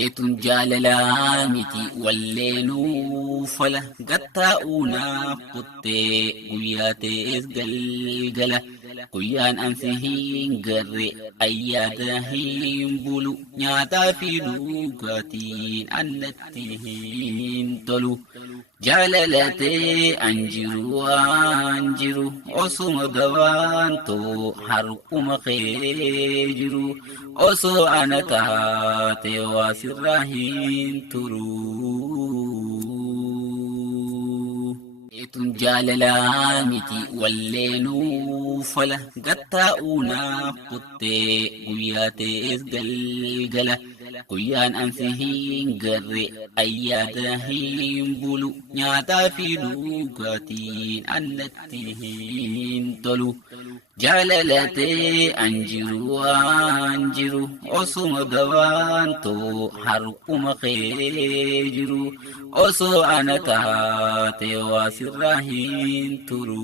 Eetun jaalalaa miti walleenuu fala gattaa'uunaaf kuttee guyyaa ta'es galgala guyyaan ansi hin garre ayyaada hin bulu nyaataa fi dhugaatiin annatti hin tolu. Jaalalatee anjiru osuma gabaantoo harkuma kee jiru osoo ana taate waa sirraa hin turu. Eetun jaalalaa miti walleenuu fala gattaa'uunaaf kuttee guyyaa ta'es galgala guyyaan ansi hin garre ayyaada hin bulu nyaataa fi dhugaatiin annatti hin tolu. Jaalalatee anjiru osuma gabaantoo harkuma kee jiru osoo ana taate waa sirraa hin turu.